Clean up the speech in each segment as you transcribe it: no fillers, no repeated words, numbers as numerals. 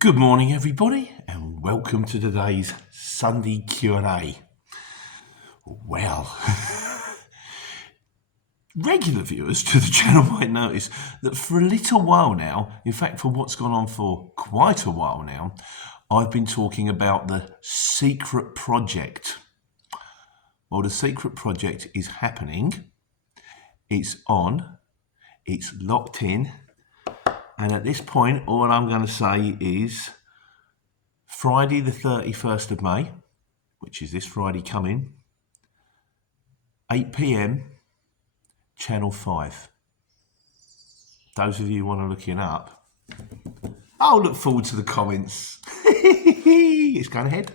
Good morning, everybody, and welcome to today's Sunday Q&A. Well, regular viewers to the channel might notice that for a little while now, in fact for what's gone on for quite a while now, I've been talking about the secret project. Well, the secret project is happening, it's on, it's locked in, and at this point all I'm going to say is Friday the 31st of May, which is this Friday coming, 8 p.m, Channel 5. Those of you who want to look it up, I'll look forward to the comments. It's going ahead.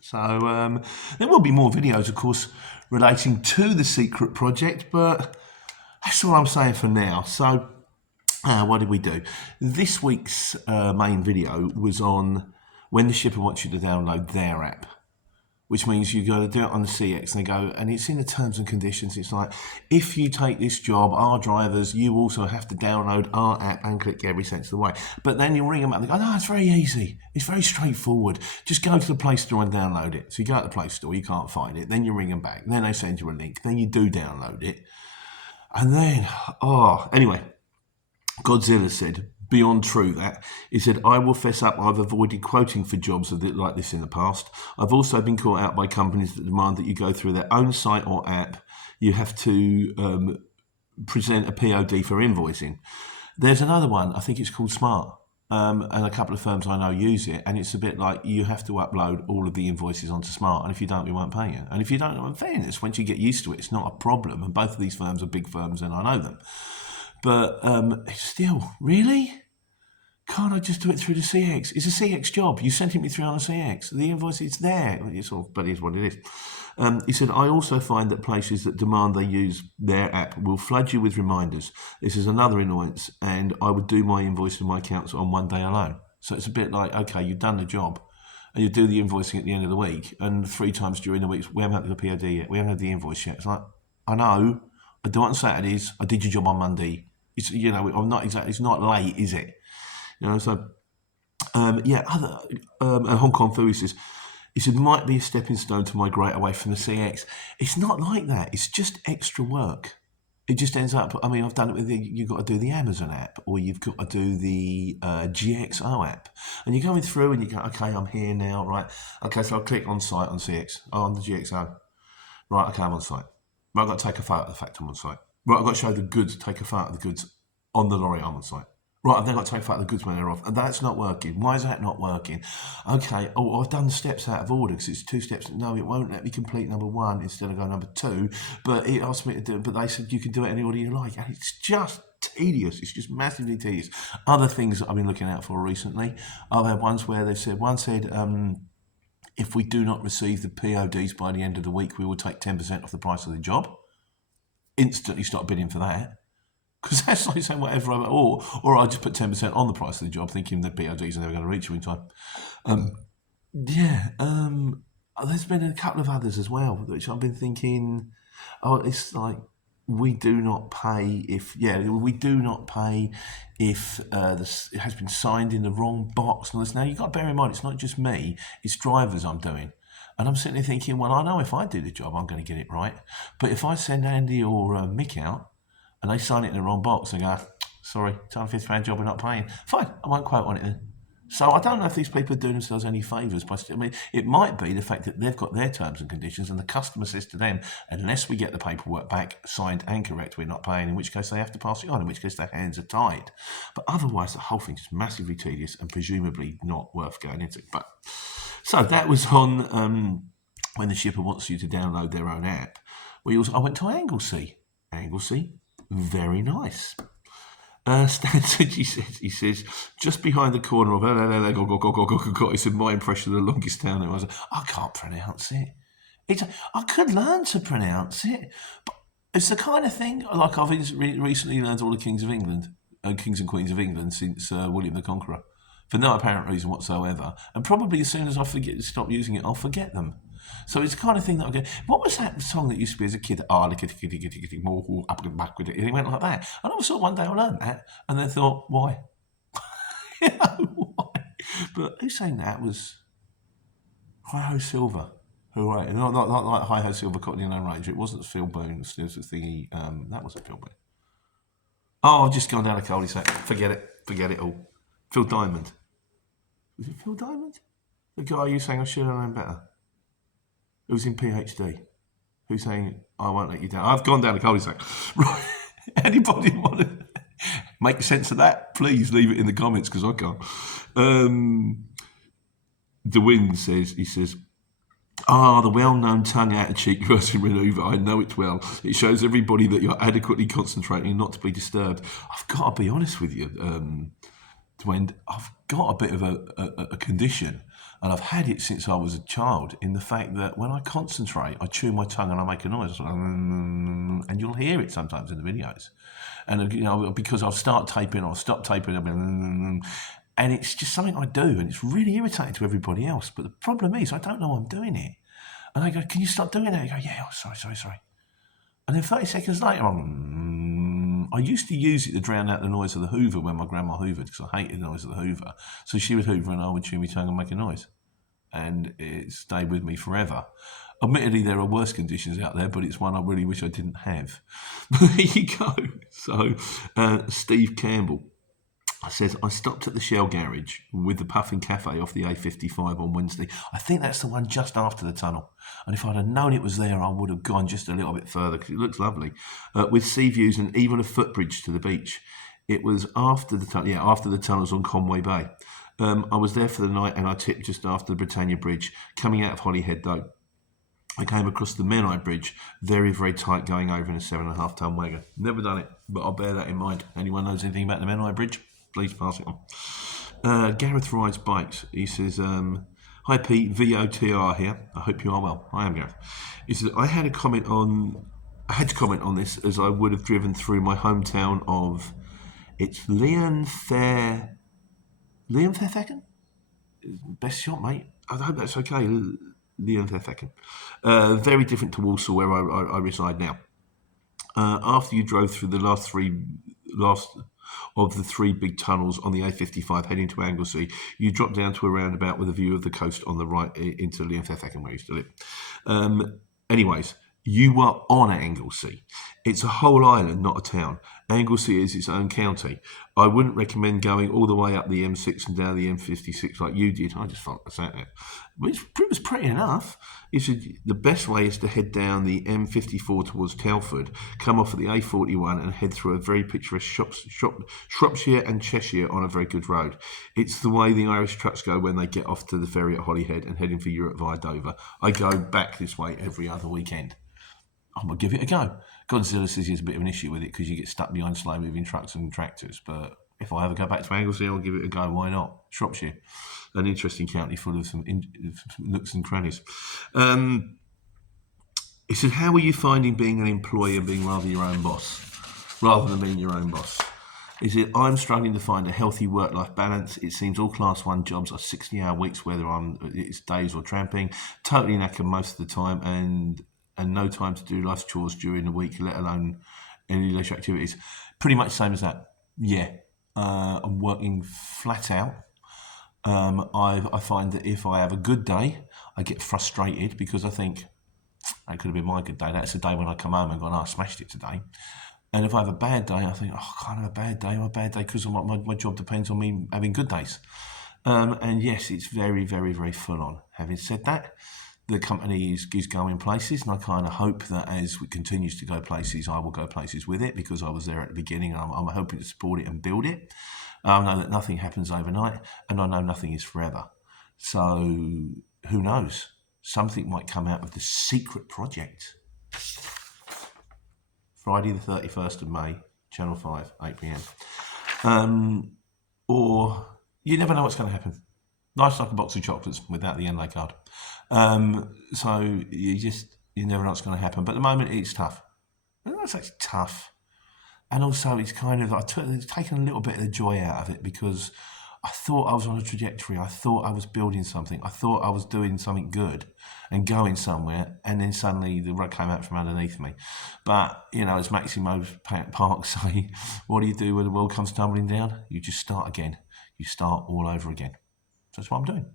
So there will be more videos, of course, relating to the secret project, but that's all I'm saying for now. So what did we do? This week's main video was on when the shipper wants you to download their app, which means you got to do it on the CX, and they go, and it's in the terms and conditions. It's like, if you take this job, our drivers, you also have to download our app and click every sense of the way. But then you ring them up and they go, no, it's very easy. It's very straightforward. Just go to the Play Store and download it. So you go to the Play Store, you can't find it. Then you ring them back. Then they send you a link. Then you do download it. And then, anyway, Godzilla said, beyond true that. He said, I will fess up, I've avoided quoting for jobs like this in the past. I've also been caught out by companies that demand that you go through their own site or app. You have to present a POD for invoicing. There's another one, I think it's called Smart. And a couple of firms I know use it, and it's a bit like you have to upload all of the invoices onto Smart, and if you don't, we won't pay you. And if you don't, in fairness, once you get used to it, it's not a problem. And both of these firms are big firms, and I know them. But still, really? Can't I just do it through the CX? It's a CX job. You sent it me through on the CX. The invoice is there. But it is what it is. He said, I also find that places that demand they use their app will flood you with reminders. This is another annoyance, and I would do my invoice and my accounts on one day alone. So it's a bit like, okay, you've done the job, and you do the invoicing at the end of the week, and 3 times during the week, we haven't had the POD yet. We haven't had the invoice yet. It's like, I know. I do it on Saturdays. I did your job on Monday. It's, I'm not exactly. It's not late, is it? So Hong Kong Fu, he said, might be a stepping stone to migrate away from the CX. It's not like that. It's just extra work. It just ends up, I've done it with you've got to do the Amazon app, or you've got to do the GXO app. And you're going through and you go, okay, I'm here now, right? Okay, so I'll click on site on CX, on the GXO. Right, okay, I'm on site. Right, I've got to take a photo of the fact I'm on site. Right, I've got to show the goods, take a photo of the goods on the lorry I'm on site. Right, I've then got to take a photo of the goods when they're off. And that's not working. Why is that not working? Okay, I've done the steps out of order because it's 2 steps. No, it won't let me complete number 1 instead of going number 2. But it asked me to do it, but they said you can do it any order you like. And it's just tedious. It's just massively tedious. Other things that I've been looking out for recently, I've had ones where they've said, if we do not receive the PODs by the end of the week, we will take 10% off the price of the job. Instantly stop bidding for that. Because that's like saying whatever, or I just put 10% on the price of the job, thinking the PODs are never going to reach you in time. There's been a couple of others as well, which I've been thinking, it's like, we do not pay if it has been signed in the wrong box. Now, you've got to bear in mind, it's not just me, it's drivers I'm doing. And I'm sitting there thinking, well, I know if I do the job, I'm going to get it right. But if I send Andy or Mick out, and they sign it in the wrong box and go, sorry, £250 job we're not paying. Fine, I won't quote on it then. So I don't know if these people are doing themselves any favours. It might be the fact that they've got their terms and conditions and the customer says to them, unless we get the paperwork back signed and correct, we're not paying, in which case they have to pass it on, in which case their hands are tied. But otherwise, the whole thing's massively tedious and presumably not worth going into. So that was on when the shipper wants you to download their own app. I went to Anglesey. Very nice. Stan said, he says, just behind the corner of he said, my impression of the longest town. I was like, I can't pronounce it. I could learn to pronounce it, but it's the kind of thing, like I've recently learned all the kings of England, kings and queens of England since William the Conqueror, for no apparent reason whatsoever. And probably as soon as I stop using it, I'll forget them. So it's the kind of thing that I go, what was that song that used to be as a kid? More up and back with it. It went like that. And I thought one day I learned that and then thought, why? Why? But who's saying that was Hi-Ho Silver? Who right? Not like Hi-Ho Silver Cockney and Ranger. It wasn't Phil Boone. It was the thingy. That wasn't Phil Boone. Oh, I've just gone down a cul-de-sac. Forget it. Forget it all. Phil Diamond. Was it Phil Diamond? The guy you saying I should have known better. Who's in PhD? Who's saying I won't let you down? I've gone down a cul-de-sac. Right. Anybody want to make sense of that? Please leave it in the comments because I can't. DeWin says, the well-known tongue-out-of-cheek reversing manoeuvre, I know it well. It shows everybody that you're adequately concentrating not to be disturbed. I've got to be honest with you, Dwayne, I've got a bit of a condition, and I've had it since I was a child, in the fact that when I concentrate, I chew my tongue and I make a noise. And you'll hear it sometimes in the videos. And, because I'll start taping, I'll stop taping, and it's just something I do, and it's really irritating to everybody else. But the problem is, I don't know I'm doing it. And I go, can you stop doing that? I go, yeah, sorry. And then 30 seconds later, I used to use it to drown out the noise of the Hoover when my grandma hoovered, because I hated the noise of the Hoover. So she would hoover and I would chew my tongue and make a noise. And it stayed with me forever. Admittedly, there are worse conditions out there, but it's one I really wish I didn't have. But there you go. So, Steve Campbell says, I stopped at the Shell garage with the Puffin Cafe off the A55 on Wednesday. I think that's the one just after the tunnel. And if I'd have known it was there, I would have gone just a little bit further because it looks lovely. With sea views and even a footbridge to the beach. It was after the tunnels on Conway Bay. I was there for the night and I tipped just after the Britannia Bridge. Coming out of Holyhead though, I came across the Menai Bridge, very, very tight going over in a 7.5 ton wagon. Never done it, but I'll bear that in mind. Anyone knows anything about the Menai Bridge? Please pass it on. Gareth rides bikes. He says, hi Pete, VOTR here. I hope you are well. I am Gareth. He says, I had to comment on this as I would have driven through my hometown of, it's Leon Fairfecken? Best shot, mate. I hope that's okay. Leon Fairfecken. Very different to Walsall where I reside now. After you drove through the last of the three big tunnels on the A55 heading to Anglesey, you drop down to a roundabout with a view of the coast on the right into Leon Fairfecken where you used to live. Anyways, you were on Anglesey. It's a whole island, not a town. Anglesey is its own county. I wouldn't recommend going all the way up the M6 and down the M56 like you did. I just felt I sat there. But it was pretty enough. He said the best way is to head down the M54 towards Telford, come off at the A41 and head through a very picturesque Shropshire and Cheshire on a very good road. It's the way the Irish trucks go when they get off to the ferry at Holyhead and heading for Europe via Dover. I go back this way every other weekend. I'm going to give it a go. Godzilla says he has a bit of an issue with it because you get stuck behind slow-moving trucks and tractors. But if I ever go back to Anglesey, I'll give it a go. Why not? Shropshire, an interesting county full of some nooks and crannies. He said, how are you finding being an employee and being rather than being your own boss? He said, I'm struggling to find a healthy work-life balance. It seems all Class 1 jobs are 60-hour weeks, whether it's days or tramping. Totally knackered most of the time and no time to do life chores during the week, let alone any leisure activities. Pretty much the same as that. Yeah, I'm working flat out. I find that if I have a good day, I get frustrated because I think, that could have been my good day. That's the day when I come home and go, I smashed it today. And if I have a bad day, I think, I can't have a bad day. My bad day because my job depends on me having good days. And yes, it's very, very, very full on. Having said that, the company is going places, and I kind of hope that as it continues to go places, I will go places with it because I was there at the beginning. And I'm hoping to support it and build it. I know that nothing happens overnight, and I know nothing is forever. So who knows? Something might come out of the secret project. Friday the 31st of May, Channel 5, 8 p.m. Or you never know what's going to happen. Life's like a box of chocolates without the inlay card. So you never know what's going to happen. But at the moment, it's tough. I don't know if it's tough. And also, it's kind of, it's taken a little bit of the joy out of it because I thought I was on a trajectory. I thought I was building something. I thought I was doing something good and going somewhere. And then suddenly the rug came out from underneath me. But, as Maximo Park say, what do you do when the world comes tumbling down? You just start again. You start all over again. That's what I'm doing.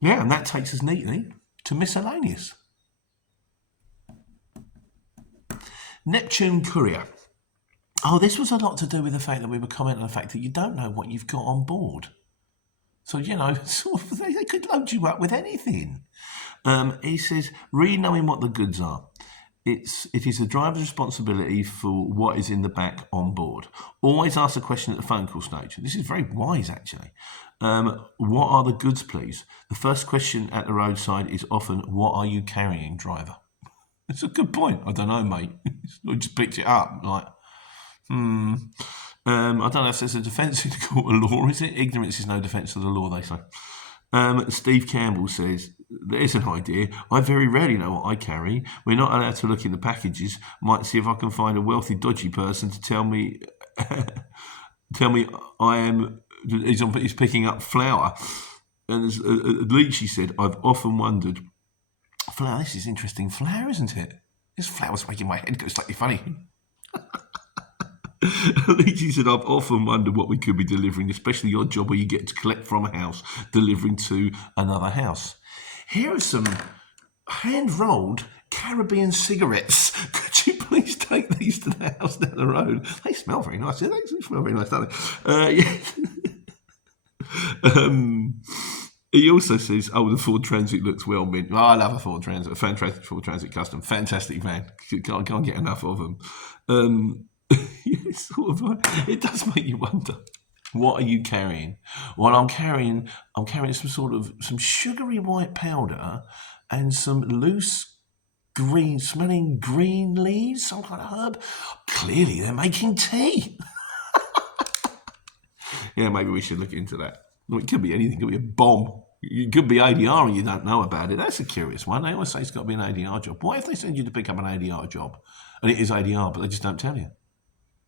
Yeah, and that takes us neatly to miscellaneous. Neptune Courier. Oh, this was a lot to do with the fact that we were commenting on the fact that you don't know what you've got on board. So, sort of, they could load you up with anything. He says, really knowing what the goods are. It is the driver's responsibility for what is in the back on board. Always ask the question at the phone call stage. This is very wise, actually. What are the goods, please? The first question at the roadside is often, what are you carrying, driver? It's a good point. I don't know, mate. I just picked it up. Like, I don't know if there's a defence in the court of law, is it? Ignorance is no defence of the law, they say. Steve Campbell says, there's an idea. I very rarely know what I carry. We're not allowed to look in the packages. Might see if I can find a wealthy, dodgy person to tell me he's picking up flour. And as Leachy said, I've often wondered, flour, this is interesting flour, isn't it? This flour's making my head go slightly funny. He said, I've often wondered what we could be delivering, especially your job where you get to collect from a house, delivering to another house. Here are some hand-rolled Caribbean cigarettes. Could you please take these to the house down the road? They smell very nice. They smell very nice, don't they? Yeah. He also says, the Ford Transit looks well mint. Oh, I love a Ford Transit, a fantastic Ford Transit Custom. Fantastic van. Can't get enough of them. It's sort of like, it does make you wonder. What are you carrying? Well, I'm carrying some sugary white powder and some loose smelling green leaves, some kind of herb. Clearly, they're making tea. Yeah, maybe we should look into that. Well, it could be anything. It could be a bomb. It could be ADR and you don't know about it. That's a curious one. They always say it's got to be an ADR job. What if they send you to pick up an ADR job and it is ADR, but they just don't tell you?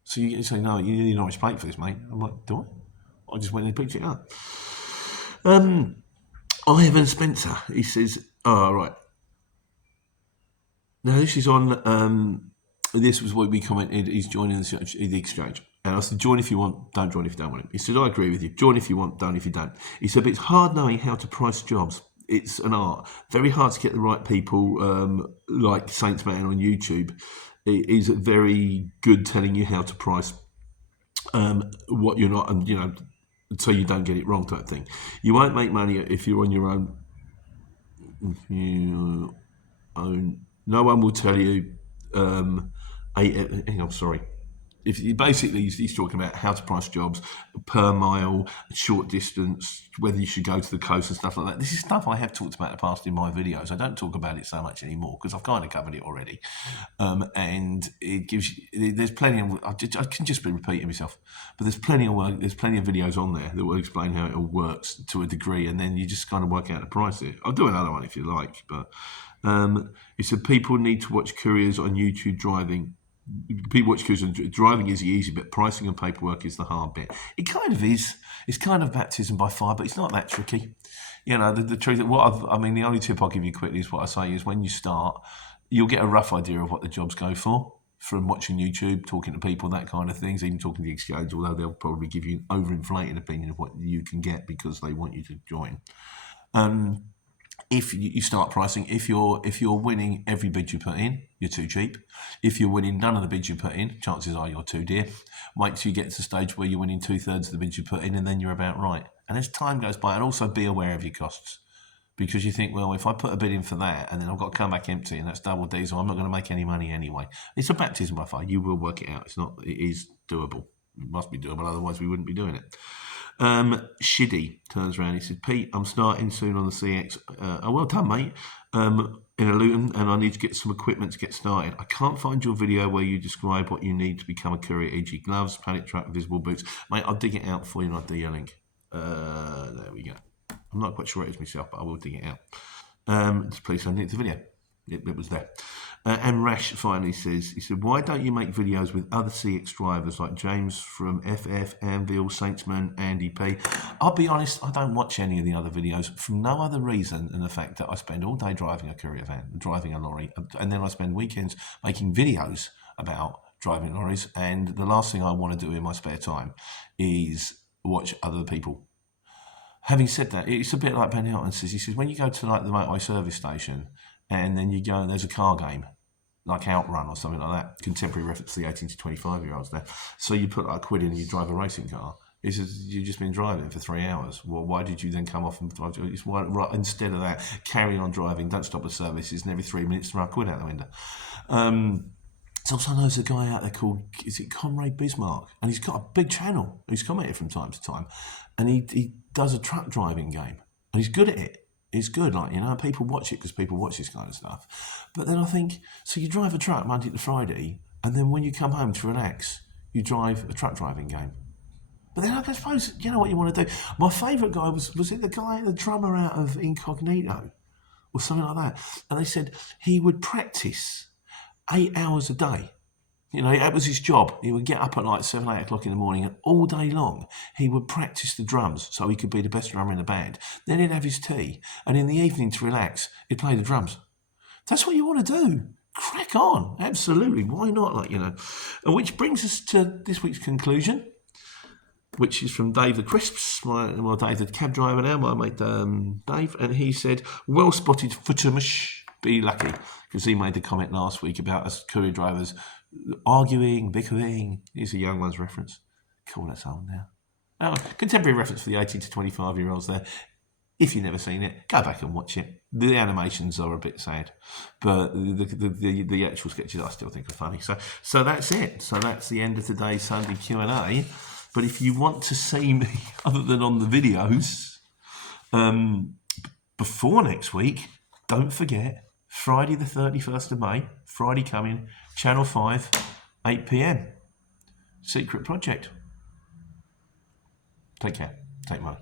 So you say, no, you need an orange plate for this, mate. I'm like, do I? I just went and picked it up. Ivan Spencer, he says, right. Now, this is on, this was what we commented, he's joining the exchange. And I said, join if you want, don't join if you don't want it. He said, I agree with you. Join if you want, don't if you don't. He said, but it's hard knowing how to price jobs. It's an art. Very hard to get the right people, like Saints Man on YouTube. It is very good telling you how to price what you're not, and so you don't get it wrong type thing. You won't make money if you're on your own. No one will tell you. Sorry. If you, basically, he's talking about how to price jobs per mile, short distance, whether you should go to the coast and stuff like that. This is stuff I have talked about in the past in my videos. I don't talk about it so much anymore because I've kind of covered it already. And it gives you, there's plenty of, I can just be repeating myself, but there's plenty of work, there's plenty of videos on there that will explain how it all works to a degree, and then you just kind of work out the price it. I'll do another one if you like, but he said people need to watch couriers on YouTube driving. People watch couriers and driving is the easy bit, pricing and paperwork is the hard bit. It kind of is. It's kind of baptism by fire, but it's not that tricky. The truth. The only tip I'll give you quickly is what I say is when you start, you'll get a rough idea of what the jobs go for from watching YouTube, talking to people, that kind of things, even talking to the exchange, although they'll probably give you an overinflated opinion of what you can get because they want you to join. If you start pricing, if you're winning every bid you put in, you're too cheap. If you're winning none of the bids you put in, chances are you're too dear. Wait till you get to the stage where you're winning 2/3 of the bids you put in, and then you're about right. And as time goes by, and also be aware of your costs, because you think, well, if I put a bid in for that, and then I've got to come back empty, and that's double diesel, I'm not going to make any money anyway. It's a baptism by fire. You will work it out. It is doable. It must be doable, otherwise we wouldn't be doing it. Shiddy turns around. He said, Pete, I'm starting soon on the CX. Well done, mate. In a Luton, and I need to get some equipment to get started. I can't find your video where you describe what you need to become a courier, e.g. gloves, pallet truck, visible boots. Mate, I'll dig it out for you and I'll do your link. There we go. I'm not quite sure it is myself, but I will dig it out. Just please send it to the video. It was there. And Rash finally says, he said, why don't you make videos with other CX drivers like James from FF, Anvil, Saintsman, Andy P? I'll be honest, I don't watch any of the other videos for no other reason than the fact that I spend all day driving a courier van, driving a lorry, and then I spend weekends making videos about driving lorries, and the last thing I want to do in my spare time is watch other people Having said that, it's a bit like Ben Hilton says. He says when you go to like the motorway service station and then you go and there's a car game, like Outrun or something like that, contemporary reference to the 18 to 25-year-olds there. So you put like £1 in and you drive a racing car. He says, you've just been driving for 3 hours. Well, why did you then come off and drive? It's why, right, instead of that, carry on driving, don't stop at services, and every 3 minutes throw £1 out the window. So also knows a guy out there called, is it Conrad Bismarck? And he's got a big channel. He's commented from time to time. And he does a truck driving game. And he's good at it. He's good, like, you know, people watch it because people watch this kind of stuff. But then I think, so you drive a truck Monday to Friday, and then when you come home to relax, you drive a truck driving game. But then I suppose, you know what you want to do? My favourite guy was it the drummer out of Incognito? Or something like that. And they said he would practice 8 hours a day. You know, that was his job. He would get up at like 7, 8 o'clock in the morning and all day long he would practice the drums so he could be the best drummer in the band. Then he'd have his tea and in the evening to relax, he'd play the drums. That's what you want to do. Crack on. Absolutely. Why not? Like, you know. And which brings us to this week's conclusion, which is from Dave the Crisps, Dave the cab driver now, my mate Dave, and he said, well spotted footermish, be lucky, because he made the comment last week about us courier drivers arguing, bickering. Here's a young one's reference. Cool, that's old now. Oh, contemporary reference for the 18 to 25-year-olds there. If you've never seen it, go back and watch it. The animations are a bit sad, but the actual sketches I still think are funny. So that's it. So that's the end of today's Sunday Q&A. But if you want to see me, other than on the videos, before next week, don't forget, Friday the 31st of May, Friday coming, Channel 5, 8 p.m. Secret Project. Take care. Take mine.